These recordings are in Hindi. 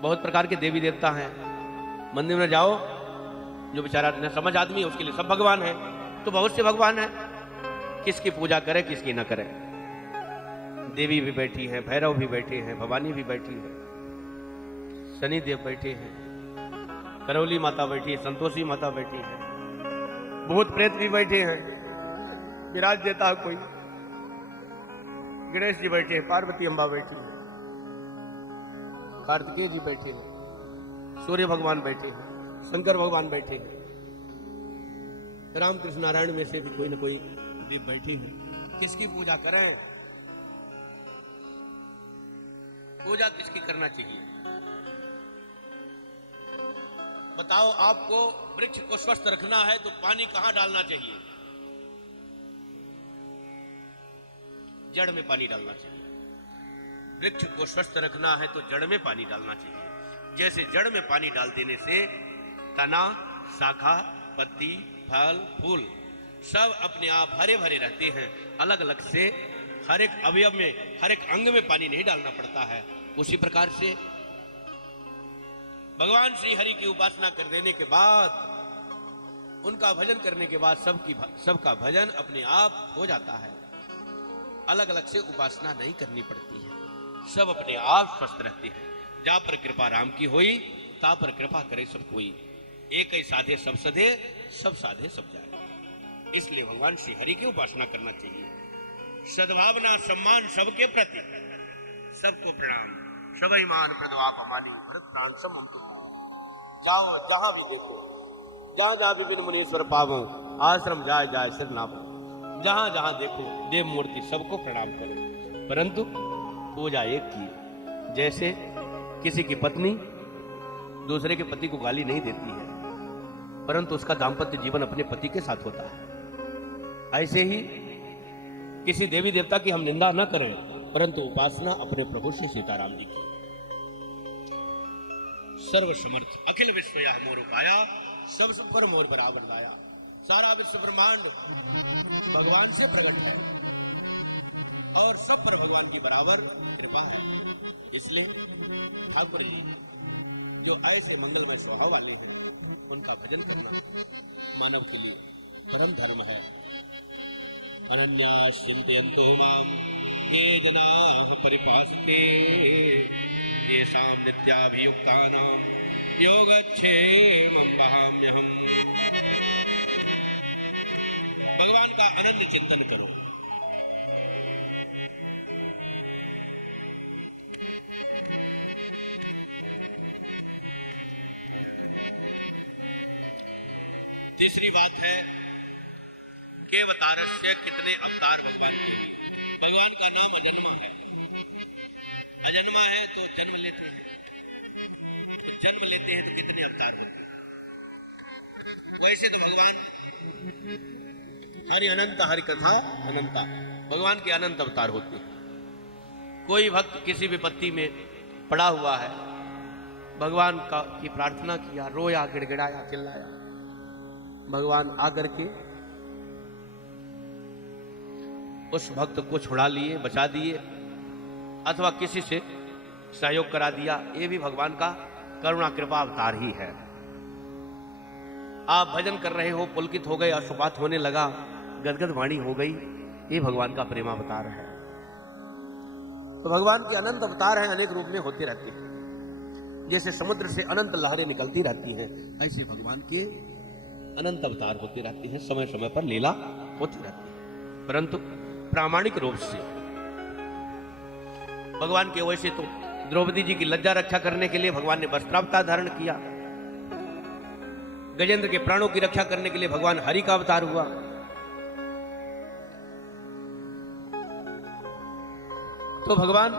बहुत प्रकार के देवी देवता हैं। मंदिर में जाओ, जो बेचारा न समझ आदमी है उसके लिए सब भगवान है, तो बहुत से भगवान हैं, किसकी पूजा करे किसकी न करे। देवी भी बैठी हैं, भैरव भी बैठे हैं, भवानी भी बैठी है, शनि देव बैठे हैं, करौली माता बैठी है, संतोषी माता बैठी है, भूत प्रेत भी बैठे हैं, विराज देता है कोई, गणेश जी बैठे हैं, पार्वती अम्बा बैठी है, कार्तिकेय जी बैठे हैं, सूर्य भगवान बैठे हैं, शंकर भगवान बैठे हैं, रामकृष्ण नारायण में से भी कोई ना कोई देव बैठे हैं। किसकी पूजा करें? पूजा किसकी करना चाहिए? बताओ, आपको वृक्ष को स्वस्थ रखना है तो पानी कहां डालना चाहिए? जड़ में पानी डालना चाहिए। वृक्ष को स्वस्थ रखना है तो जड़ में पानी डालना चाहिए। जैसे जड़ में पानी डाल देने से तना, शाखा, पत्ती, फल, फूल सब अपने आप हरे भरे रहते हैं। अलग अलग से हर एक अवयव में, हर एक अंग में पानी नहीं डालना पड़ता है। उसी प्रकार से भगवान श्री हरि की उपासना कर देने के बाद, उनका भजन करने के बाद सबका भजन अपने आप हो जाता है। अलग अलग से उपासना नहीं करनी पड़ती है, सब अपने आप स्वस्थ रहते हैं। जा पर कृपा राम की होई, ता पर कृपा करे सब कोई। एक ही साधे सब सधे, सब साधे सब जाए। इसलिए भगवान श्री हरि की उपासना करना चाहिए। सद्भावना सम्मान सबके प्रति, सबको प्रणाम। सबई मान प्रदवाप मानी, भरत दान सब हम तुम। जाओ जहां भी देखो, जहां जहां विभिन्न मुनीश्वर पावो, आश्रम जाए जाए सिर नामो। जहां जहां देखो देव मूर्ति, सबको प्रणाम करो, परंतु पूजा एक की। जैसे किसी की पत्नी दूसरे के पति को गाली नहीं देती है, परंतु उसका दाम्पत्य जीवन अपने पति के साथ होता है, ऐसे ही किसी देवी देवता की हम निंदा न करें, परंतु उपासना अपने प्रभु श्री सीताराम जी की। सर्व समर्थ अखिल विश्व यह मोर पाया, सब पर मोर बराबर लाया। सारा विश्व ब्रह्मांड भगवान से प्रकट है और सब पर भगवान की बराबर कृपा है। इसलिए ठाकुर जी जो ऐसे मंगलमय स्वभाव वाले हैं, उनका भजन करना मानव के लिए परम धर्म है। अनन्या चिंतयन्तो माम ये जनाः परिपासते, येषां नित्याभियुक्तानां योगक्षेमं वहाम्यहम्। भगवान का अनन्य चिंतन करो। तीसरी बात है केवतारस्य, कितने अवतार भगवान के लिए। भगवान का नाम अजन्मा है। अजन्मा है तो जन्म लेते हैं, जन्म लेते हैं तो कितने अवतार होंगे। वैसे तो भगवान हरि अनंत, हरि कथा अनंता, भगवान के अनंत अवतार होते हैं। कोई भक्त किसी विपत्ति में पड़ा हुआ है, भगवान का की प्रार्थना किया, रोया, गिड़गिड़ाया, चिल्लाया, भगवान आकर के उस भक्त को छुड़ा लिए, बचा दिए, अथवा किसी से सहयोग करा दिया। ये भी भगवान का करुणा कृपा अवतार ही है। आप भजन कर रहे हो, पुलकित हो गए, अशुपात होने लगा, गदगद वाणी हो गई, ये भगवान का प्रेमावतार है। तो भगवान के अनंत अवतार हैं, अनेक रूप में होते रहते हैं। जैसे समुद्र से अनंत लहरें निकलती रहती हैं, ऐसे भगवान के अनंत अवतार होते रहते हैं, समय समय पर लीला होती रहती है। परंतु प्रामाणिक रूप से भगवान के, वैसे तो द्रौपदी जी की लज्जा रक्षा करने के लिए भगवान ने वस्त्रावतार धारण किया, गजेंद्र के प्राणों की रक्षा करने के लिए भगवान हरि का अवतार हुआ। तो भगवान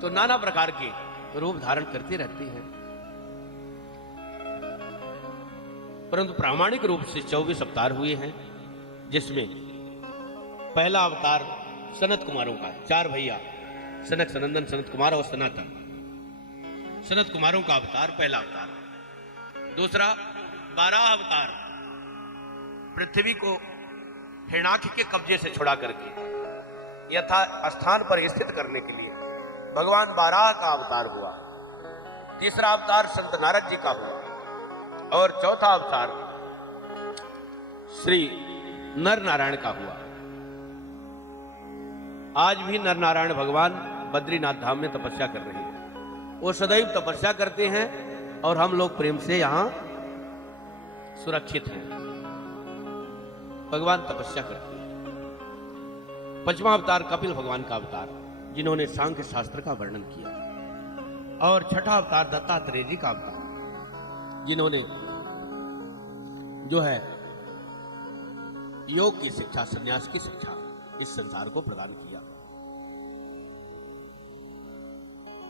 तो नाना प्रकार के रूप धारण करते रहते हैं, परंतु प्रामाणिक रूप से 24 अवतार हुए हैं, जिसमें पहला अवतार सनत कुमारों का, 4 भैया सनक, सनंदन, सनत कुमार और सनातन, सनत कुमारों का अवतार पहला अवतार। दूसरा 12 अवतार पृथ्वी को हिरणाक्ष के कब्जे से छुड़ा करके यथा स्थान पर स्थित करने के लिए भगवान बाराह का अवतार हुआ, तीसरा अवतार संत नारद जी का हुआ और चौथा अवतार श्री नर नारायण का हुआ। आज भी नर नारायण भगवान बद्रीनाथ धाम में तपस्या कर रहे हैं। वो सदैव तपस्या करते हैं और हम लोग प्रेम से यहां सुरक्षित हैं। भगवान तपस्या करते हैं। पांचवा अवतार कपिल भगवान का अवतार, जिन्होंने सांख्य शास्त्र का वर्णन किया, और छठा अवतार दत्तात्रेय जी का अवतार, जिन्होंने जो है योग की शिक्षा, संन्यास की शिक्षा इस संसार को प्रदान किया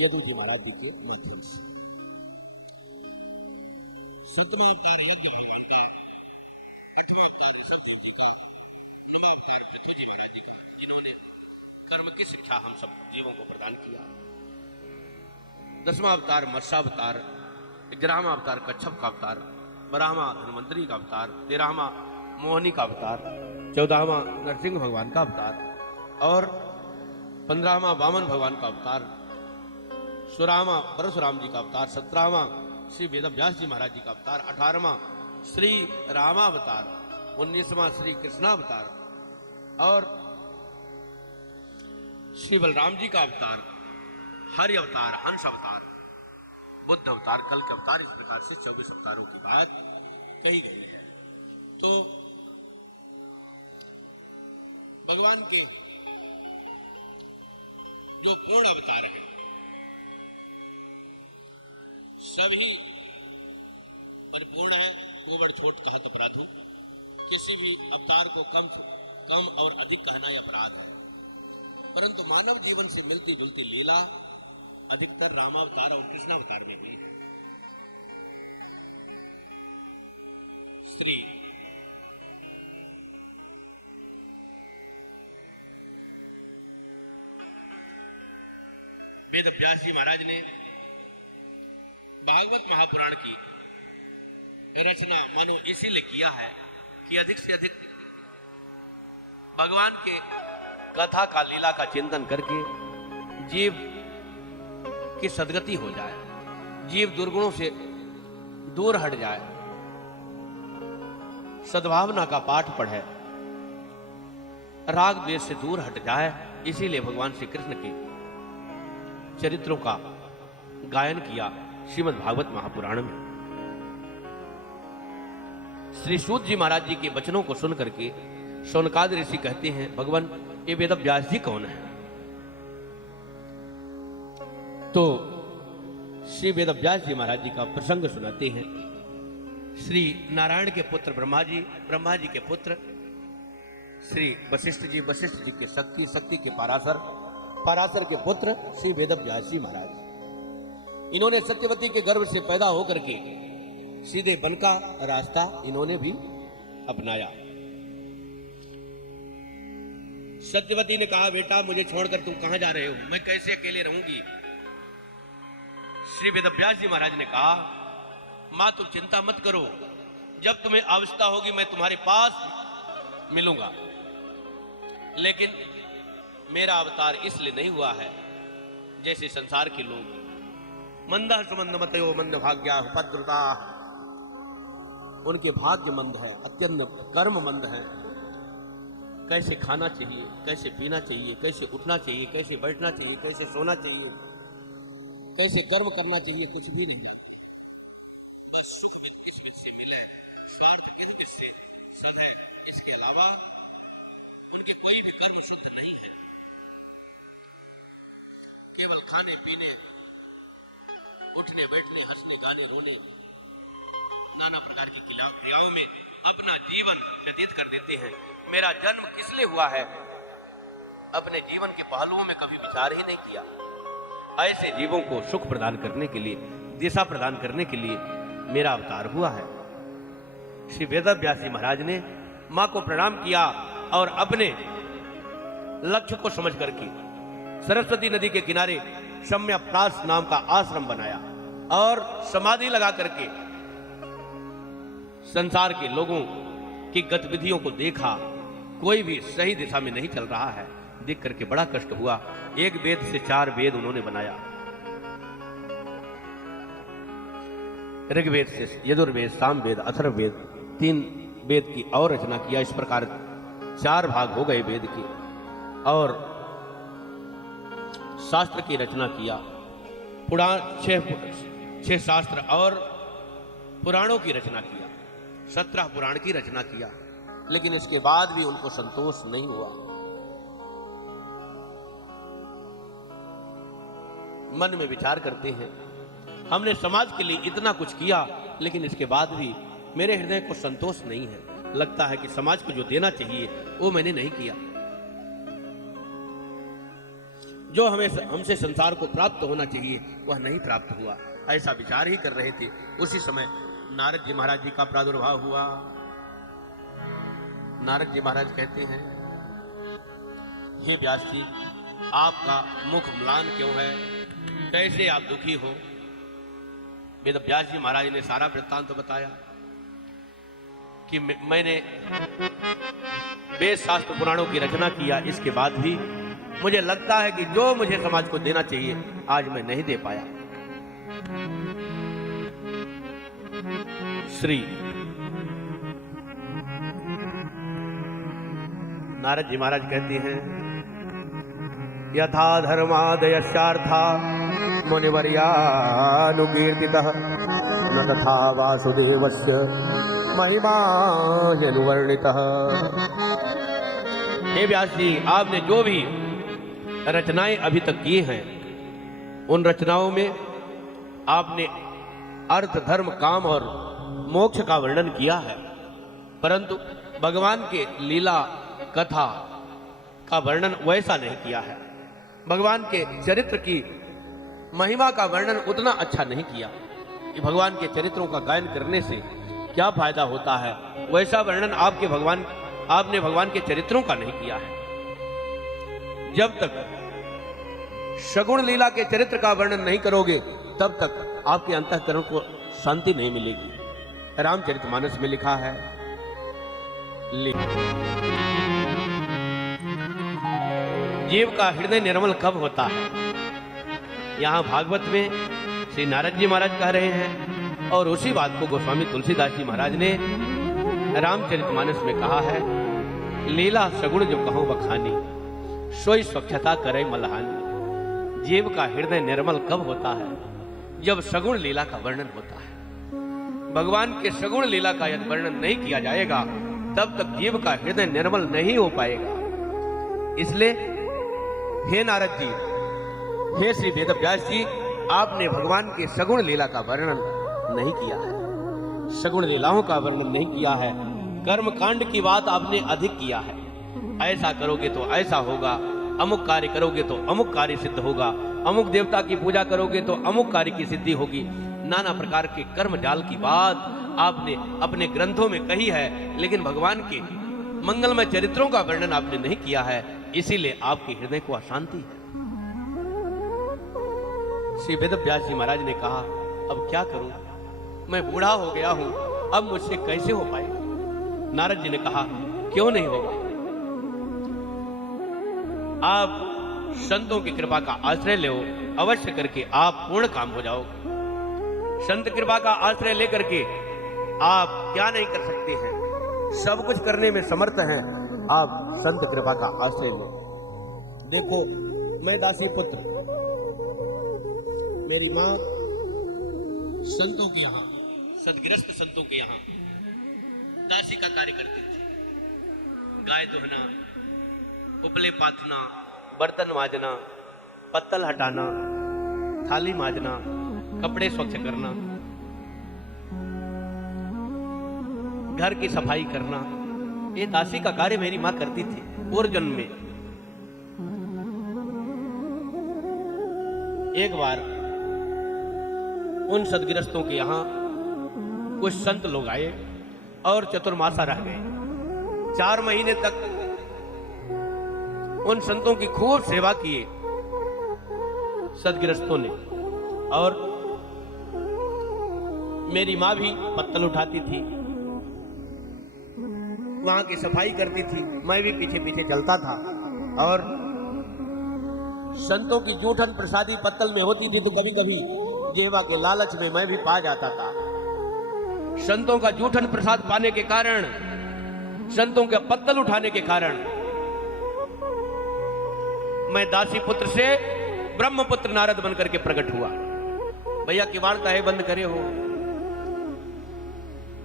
यदु जी महाराज जी के माध्यम से। सातवां अवतार यज्ञ भगवान का, आठवां अवतार ऋषभदेव जी का, नौवां अवतार पृथ्वी जी महाराज जी का, जिन्होंने कर्म की शिक्षा हम सब जीवों को प्रदान किया। दसवां अवतार मत्स्यावतार, 11वां अवतार कच्छप का अवतार, 12वां धन्वंतरी का अवतार, 13वां मोहिनी का अवतार, 14वां नरसिंह भगवान का अवतार और 15वां वामन भगवान का अवतार, 16वां परशुराम जी का अवतार, 17वां श्री वेदव्यास जी महाराज जी का अवतार, 18वां श्री रामावतार, 19वां श्री कृष्णावतार और श्री बलराम जी का अवतार, हरि अवतार, हंस अवतार, बुद्ध अवतार, कल के अवतार, इस प्रकार से 24 अवतारों की बात कही गई है। तो भगवान के जो पूर्ण अवतार है सभी परिपूर्ण है। कोवड़ छोट कहत अपराधु, किसी भी अवतार को कम और अधिक कहना यह अपराध है, परंतु मानव जीवन से मिलती जुलती लीला अधिकतर रामावतार और कृष्णावतार में हुई है। श्री वेदव्यास जी महाराज ने भागवत महापुराण की रचना मानो इसीलिए किया है कि अधिक से अधिक भगवान के कथा का, लीला का चिंतन करके जीव की सदगति हो जाए, जीव दुर्गुणों से दूर हट जाए, सद्भावना का पाठ पढ़े, राग द्वेष से दूर हट जाए। इसीलिए भगवान श्री कृष्ण के चरित्रों का गायन किया श्रीमद् भागवत महापुराण में। श्री सूत जी महाराज जी के वचनों को सुन करके शौनकाद ऋषि कहते हैं, भगवान ये वेदव्यास जी कौन है? तो श्री वेदव्यास जी महाराज जी का प्रसंग सुनाते हैं। श्री नारायण के पुत्र ब्रह्मा जी के पुत्र श्री वशिष्ठ जी के शक्ति के पाराशर के पुत्र श्री वेदव्यास जी महाराज। इन्होंने सत्यवती के गर्भ से पैदा होकर के सीधे वन का रास्ता इन्होंने भी अपनाया। सत्यवती ने कहा, बेटा मुझे छोड़कर तुम कहां जा रहे हो? मैं कैसे अकेले रहूंगी? श्री वेदव्यास जी महाराज ने कहा, मां तुम चिंता मत करो, जब तुम्हें आवश्यकता होगी मैं तुम्हारे पास मिलूंगा, लेकिन मेरा अवतार इसलिए नहीं हुआ है जैसे संसार के लोग मंदा सुमंद मतयो मंद भाग्या उपद्रुता, उनके भाग्य मंद है, अत्यंत कर्म मंद है। कैसे खाना चाहिए, कैसे पीना चाहिए, कैसे उठना चाहिए, कैसे बैठना चाहिए, कैसे सोना चाहिए, कैसे कर्म करना चाहिए, कुछ भी नहीं है। बस सुख भी इस विध से मिले, स्वार्थ किस विध से सद है, इसके अलावा उनके कोई भी कर्म शुद्ध नहीं है। केवल खाने पीने, उठने बैठने, हंसने गाने रोने, नाना प्रकार की क्रियाओं में अपना जीवन व्यतीत कर देते हैं। मेरा जन्म किस लिए हुआ है, अपने जीवन के पहलुओं में कभी विचार ही नहीं किया। ऐसे जीवों को सुख प्रदान करने के लिए, दिशा प्रदान करने के लिए मेरा अवतार हुआ है। श्री वेदव्यास जी महाराज ने मां को प्रणाम किया और अपने लक्ष्य को समझ करके सरस्वती नदी के किनारे सम्यप्रास नाम का आश्रम बनाया और समाधि लगा करके संसार के लोगों की गतिविधियों को देखा। कोई भी सही दिशा में नहीं चल रहा है, देख करके बड़ा कष्ट हुआ। एक वेद से 4 वेद उन्होंने बनाया। ऋग्वेद से यजुर्वेद, सामवेद, अथर्ववेद, 3 वेद की और रचना किया। इस प्रकार 4 भाग हो गए वेद के, और शास्त्र की रचना किया। पुराण 6 शास्त्र और पुराणों की रचना किया। 17 पुराण की रचना किया, लेकिन इसके बाद भी उनको संतोष नहीं हुआ। मन में विचार करते हैं, हमने समाज के लिए इतना कुछ किया, लेकिन इसके बाद भी मेरे हृदय को संतोष नहीं है। लगता है कि समाज को जो देना चाहिए वो मैंने नहीं किया। जो हमसे संसार को प्राप्त होना चाहिए वह नहीं प्राप्त हुआ। ऐसा विचार ही कर रहे थे। उसी समय नारद जी महाराज जी का प्रादुर्भाव हुआ। नारद जी महाराज कहते हैं, हे व्यास जी, आपका मुख म्लान क्यों है? कैसे आप दुखी हो? वेद व्यास जी महाराज ने सारा वृत्तांत तो बताया कि मैंने वेद शास्त्र पुराणों की रचना किया, इसके बाद भी मुझे लगता है कि जो मुझे समाज को देना चाहिए आज मैं नहीं दे पाया। श्री नारद जी महाराज कहते हैं, यथा धर्मादयस्यार्था मुनिवर्यानुकीर्तितः न तथा वासुदेवस्य महिमानुवर्णितः। हे व्यास जी, आपने जो भी रचनाएं अभी तक की हैं, उन रचनाओं में आपने अर्थ, धर्म, काम और मोक्ष का वर्णन किया है, परंतु भगवान के लीला कथा का वर्णन वैसा नहीं किया है। भगवान के चरित्र की महिमा का वर्णन उतना अच्छा नहीं किया कि भगवान के चरित्रों का गायन करने से क्या फायदा होता है, वैसा वर्णन आपने भगवान के चरित्रों का नहीं किया है। जब तक सगुण लीला के चरित्र का वर्णन नहीं करोगे, तब तक आपके अंतःकरण को शांति नहीं मिलेगी। रामचरितमानस में लिखा है, जीव का हृदय निर्मल कब होता है? यहां भागवत में श्री नारद जी महाराज कह रहे हैं, और उसी बात को गोस्वामी तुलसीदास जी महाराज ने रामचरितमानस में कहा है, लीला सगुण जो कहो बखानी, सोई स्वच्छता करे मलहानी। जीव का हृदय निर्मल कब होता है? जब सगुण लीला का वर्णन होता है। भगवान के सगुण लीला का यदि वर्णन नहीं किया जाएगा, तब तक जीव का हृदय निर्मल नहीं हो पाएगा। इसलिए हे नारद जी, हे श्री वेद व्यास जी, आपने भगवान के सगुण लीला का वर्णन नहीं किया है, सगुण लीलाओं का वर्णन नहीं किया है। कर्म कांड की बात आपने अधिक किया है। ऐसा करोगे तो ऐसा होगा, अमुक कार्य करोगे तो अमुक कार्य सिद्ध होगा, अमुक देवता की पूजा करोगे तो अमुक कार्य की सिद्धि होगी। नाना प्रकार के कर्म जाल की बात आपने अपने ग्रंथों में कही है, लेकिन भगवान के मंगलमय चरित्रों का वर्णन आपने नहीं किया है, इसीलिए आपके हृदय को अशांति है। श्री वेद व्यास जी महाराज ने कहा, अब क्या करूं, मैं बूढ़ा हो गया हूं, अब मुझसे कैसे हो पाएगा? नारद जी ने कहा, क्यों नहीं होगा? आप संतों की कृपा का आश्रय लो, अवश्य करके आप पूर्ण काम हो जाओगे। संत कृपा का आश्रय लेकर के आप क्या नहीं कर सकते हैं, सब कुछ करने में समर्थ हैं। आप संत कृपा का आश्रय लो। देखो, मैं दासी पुत्र, मेरी मां संतों के यहाँ, सदगृहस्थ संतों के यहाँ दासी का कार्य करती थी। गाय दोहना, उपले पाथना, बर्तन माजना, पत्तल हटाना, थाली माजना, कपड़े स्वच्छ करना, घर की सफाई करना, ये दासी का कार्य मेरी मां करती थी पूर्व जन्म में। एक बार उन सदगृहस्थों के यहां कुछ संत लोग आए और चतुर्मासा रह गए। 4 महीने तक उन संतों की खूब सेवा किए सदगृहस्थों ने, और मेरी मां भी पत्तल उठाती थी, वहां की सफाई करती थी, मैं भी पीछे पीछे चलता था और संतों की जूठन प्रसादी पत्तल में होती थी तो कभी कभी जेवा के लालच में मैं भी पा जाता था। संतों का जूठन प्रसाद पाने के कारण, संतों का पत्तल उठाने के कारण मैं दासी पुत्र से ब्रह्मपुत्र नारद बनकर के प्रकट हुआ। भैया किवाड़ काहे बंद करे हो?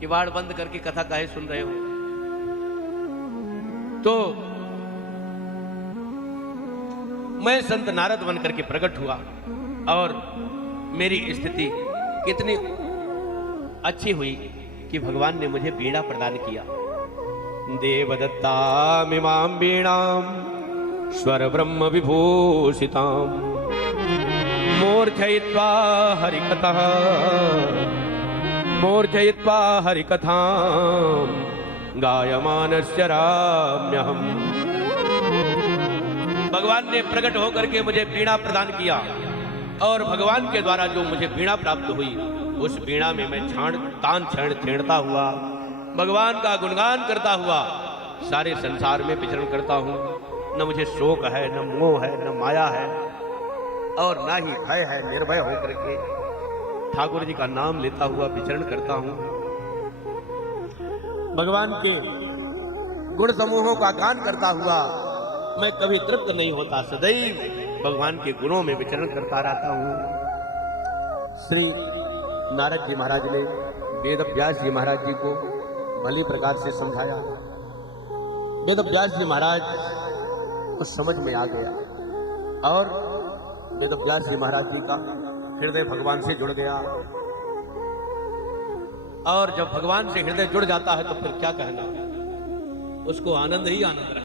किवाड़ बंद करके कथा काहे सुन रहे हो? तो मैं संत नारद बनकर के प्रकट हुआ और मेरी स्थिति कितनी अच्छी हुई कि भगवान ने मुझे वीणा प्रदान किया। देवदत्ता मिमां वीणाम स्वर ब्रह्म विभूषिताम मूर्छयित्वा हरिकथां गायमानस्य राम्यहम्। भगवान ने प्रकट होकर के मुझे वीणा प्रदान किया और भगवान के द्वारा जो मुझे वीणा प्राप्त हुई उस वीणा में मैं तान छेड़ता हुआ भगवान का गुणगान करता हुआ सारे संसार में विचरण करता हूं। न मुझे शोक है, न मोह है, न माया है और ना ही भय है। निर्भय होकर के ठाकुर जी का नाम लेता हुआ विचरण करता हूं। भगवान के गुण समूहों का गान करता हुआ मैं कभी तृप्त नहीं होता, सदैव भगवान के गुणों में विचरण करता रहता हूं। श्री नारद जी महाराज ने वेद व्यास जी महाराज जी को भली प्रकार से समझाया। वेद व्यास जी महाराज को समझ में आ गया और वेद व्यास जी महाराज जी का हृदय भगवान से जुड़ गया। और जब भगवान से हृदय जुड़ जाता है तो फिर क्या कहना, उसको आनंद ही आनंद रहता है।